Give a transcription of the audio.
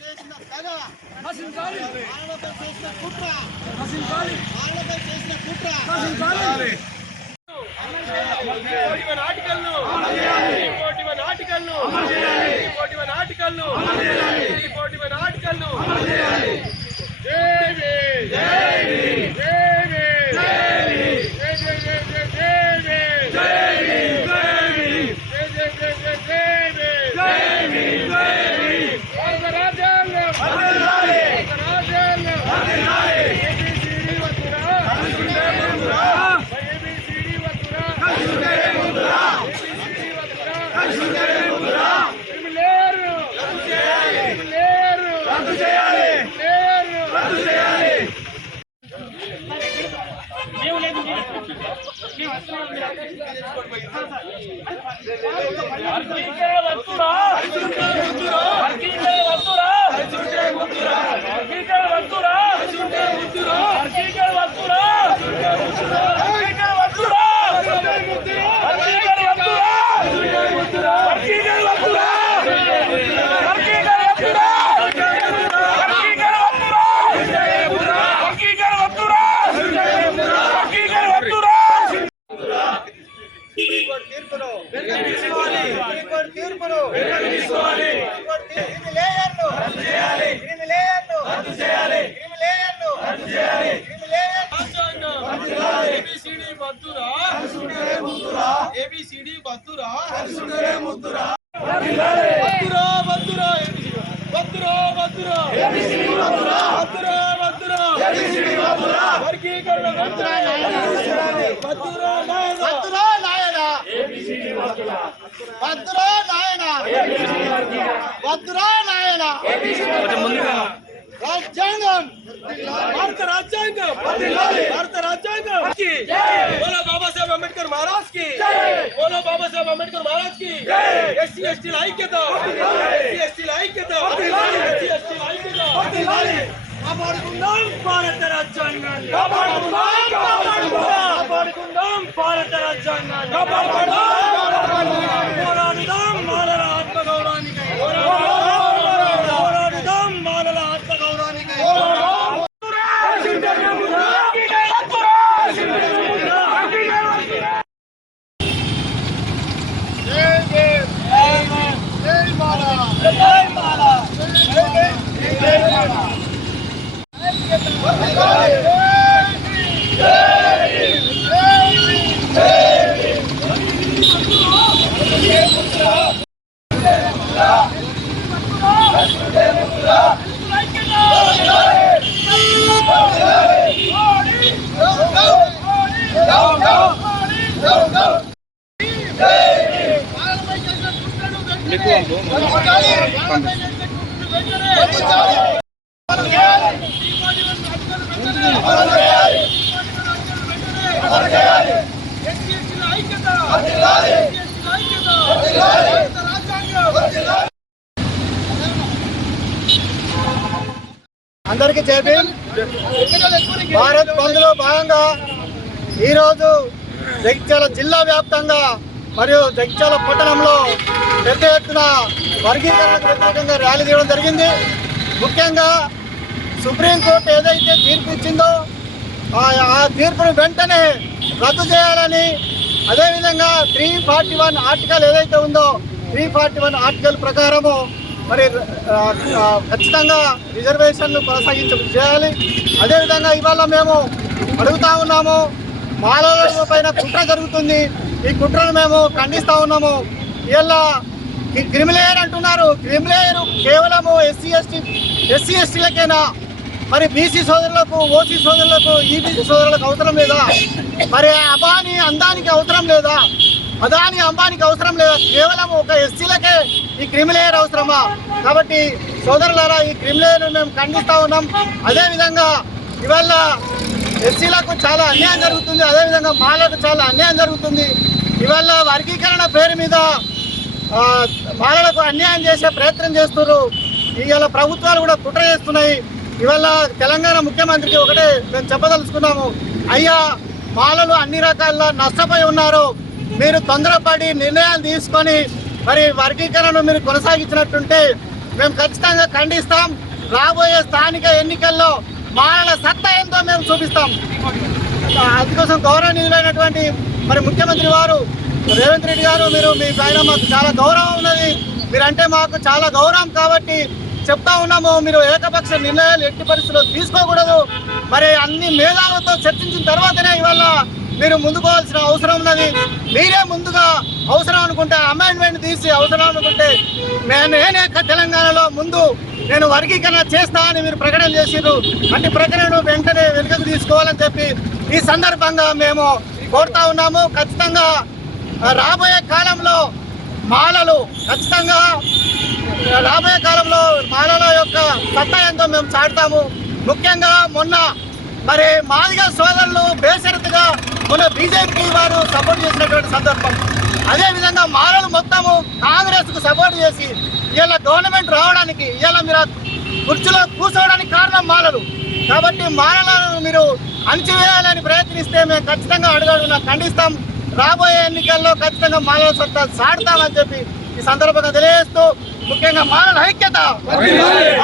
చేసిన దగ నశించాలి. మానవపై చేసిన కుట్ర నశించాలి. మానవపై చేసిన కుట్ర నశించాలి. రాజ్యాంగం భారత రాజ్యాంగం భారత రాజ్యాంగం बोलो बाबा साहेब अंबेडकर महाराज की बोलो बाबा साहेब अंबेडकर महाराज की एससी एसटी ऐक्यత एससी एसटी ऐक्यత एससी एसटी ऐक्यత కాపాడుకుందాం భారత రాజ్యాంగాన్ని కాపాడుకుందాం భారత రాజ్యాంగాన్ని పోరాడుదాం మానవ ఆత్మగౌరవానికై పోరాడుదాం మానవ ఆత్మగౌరవానికై అందరికీ జై భీమ్. భారత్ బంద్ లో భాగంగా ఈరోజు జగిత్యాల జిల్లా వ్యాప్తంగా మరియు జగిత్యాల పట్టణంలో పెద్ద ఎత్తున వర్గీకరణకు వ్యతిరేకంగా ర్యాలీ తీయడం జరిగింది. ముఖ్యంగా సుప్రీంకోర్టు ఏదైతే తీర్పు ఇచ్చిందో ఆ తీర్పును వెంటనే రద్దు చేయాలని, అదేవిధంగా 341 ఆర్టికల్ ఏదైతే ఉందో 341 ఆర్టికల్ ప్రకారము మరి ఖచ్చితంగా రిజర్వేషన్లు చేయాలి. అదేవిధంగా ఇవాళ మేము అడుగుతా ఉన్నాము, మాలల పైన కుట్ర జరుగుతుంది, ఈ కుట్రను మేము ఖండిస్తూ ఉన్నాము. ఇలా క్రిమిలేయర్ అంటున్నారు, క్రిమిలేయర్ కేవలము ఎస్సీ ఎస్టీలకేనా? మరి బీసీ సోదరులకు, ఓసీ సోదరులకు, ఈబీసీ సోదరులకు అవసరం లేదా? మరి అబానీ అందానికి అవసరం లేదా? అదాని అంబానికి అవసరం లేదా? కేవలం ఒక ఎస్సీలకే ఈ క్రిమిలేయర్ అవసరమా? కాబట్టి సోదరులారా, ఈ క్రిమిలేయర్ మేము ఖండిస్తూ ఉన్నాం. అదేవిధంగా ఇవాళ ఎస్సీలకు చాలా అన్యాయం జరుగుతుంది, అదేవిధంగా మాలకు చాలా అన్యాయం జరుగుతుంది. ఇవాళ వర్గీకరణ పేరు మీద మాలకు అన్యాయం చేసే ప్రయత్నం చేస్తున్నారు. ఇవాళ ప్రభుత్వాలు కూడా కుట్ర చేస్తున్నాయి. ఇవాళ తెలంగాణ ముఖ్యమంత్రికి ఒకటే మేము చెప్పదలుచుకున్నాము, అయ్యా మాలలు అన్ని రకాల నష్టపోయి ఉన్నారు, మీరు తొందరపడి నిర్ణయాలు తీసుకొని మరి వర్గీకరణను మీరు కొనసాగించినట్టుంటే మేము ఖచ్చితంగా ఖండిస్తాం. రాబోయే స్థానిక ఎన్నికల్లో మాలల సత్తా ఎంతో మేము చూపిస్తాం. అందుకోసం గౌరవనీయులైనటువంటి మరి ముఖ్యమంత్రి వారు రేవంత్ రెడ్డి గారు, మీ పైన మాకు చాలా గౌరవం ఉన్నది, మీరంటే మాకు చాలా గౌరవం కాబట్టి చెప్తా ఉన్నాము. మీరు ఏకపక్ష నిర్ణయాలు ఎట్టి పరిస్థితుల్లో తీసుకోకూడదు. మరి అన్ని మేధావులతో చర్చించిన తర్వాతనే ఇవాళ మీరు ముందుకోవాల్సిన అవసరం ఉన్నది. మీరే ముందుగా అవసరం అనుకుంటే అమెండ్మెంట్ తీసి, అవసరం అనుకుంటే నేనే తెలంగాణలో ముందు నేను వర్గీకరణ చేస్తా అని మీరు ప్రకటన చేసిర్రు. అట్టి ప్రకటనను వెంటనే వెనుకకు తీసుకోవాలని చెప్పి ఈ సందర్భంగా మేము కోరుతా ఉన్నాము. ఖచ్చితంగా రాబోయే కాలంలో మాలలు మాలల యొక్క సత్తా ఎంతో మేము చాటుతాము. ముఖ్యంగా మొన్న మరి మాదిగ సోదరులు బేషరతుగా మొన్న బీజేపీ వారు సపోర్ట్ చేసినటువంటి సందర్భం, అదేవిధంగా మాలలు మొత్తము కాంగ్రెస్ కు సపోర్ట్ చేసి ఇలా గవర్నమెంట్ రావడానికి, ఇలా మీరు కుర్చీలో కూర్చోవడానికి కారణం మాలలు. కాబట్టి మాలలను మీరు అణచివేయాలని ప్రయత్నిస్తే మేము ఖచ్చితంగా అడుగడుగునా ఖండిస్తాం. రాబోయే ఎన్నికల్లో ఖచ్చితంగా మాలల సత్తా సాడుతామని చెప్పి ఈ సందర్భంగా తెలియజేస్తూ, ముఖ్యంగా మాలల ఐక్యత